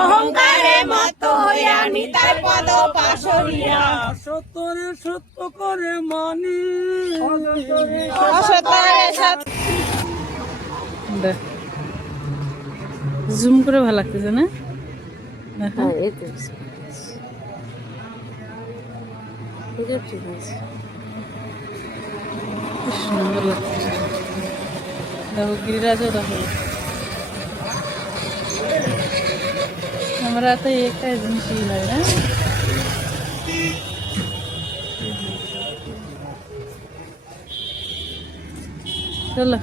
অহংকারে মত্ত হইয়া নিতাই পদ পাশরিয়া সত্যরে সত্য করে মানি জুম করে ভালো লাগতেছে না? সুন্দর লাগছে। দেখো गिरिराजও দেখো। আমরা তো একটা জিনিসই হয় না। চলো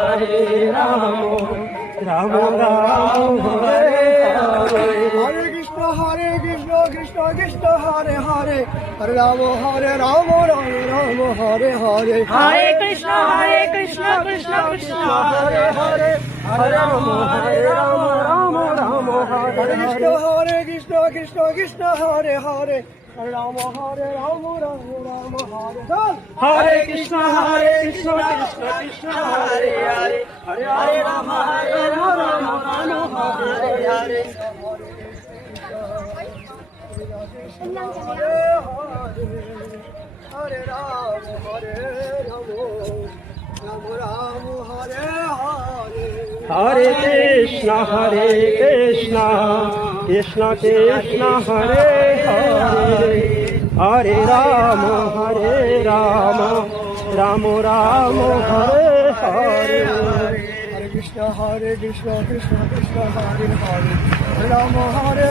हरे राम राम राम हरे हरे कृष्ण हरे कृष्ण कृष्ण हरे हरे हरे राम हरे हरे हरे कृष्ण हरे कृष्ण हरे हरे हरे राम राम राम हरे हरे हरे कृष्ण कृष्ण कृष्ण हरे हरे हरे राम राम हरे हरे हरे कृष्ण कृष्ण कृष्ण हरे हरे हरे राम राम हरे हरे कृष्ण कृष्ण कृष्ण हरे हरे हरे राम हरे हरे कृष्ण कृष्ण कृष्ण हरे हरे हरे राम हरे हरे हरे राम राम हरे हरे हरे कृष्ण कृष्ण कृष्ण हरे हरे हरे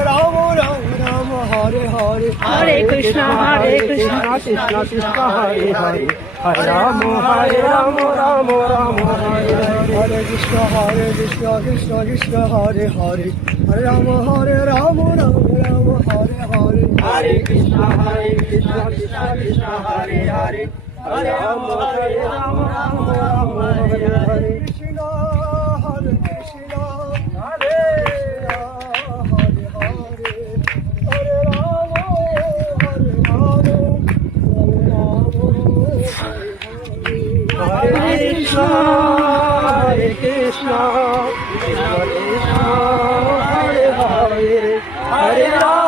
राम राम राम हरे हरे हरे कृष्ण कृष्ण कृष्ण हरे हरे हरे राम राम हरे हरे हरे कृष्ण कृष्ण कृष्ण हरे हरे हरे राम राम हरे हरे कृष्ण कृष्ण कृष्ण हरे हरे हरे राम हरे हरे हरे कृष्ण कृष्ण कृष्ण हरे हरे हरे राम राम हरे हरे कृष्ण हरे कृष्ण हरे हरे हरे राम হরে কৃষ্ণ হরে কৃষ্ণ কৃষ্ণ কৃষ্ণ হরে হরে হরে রাম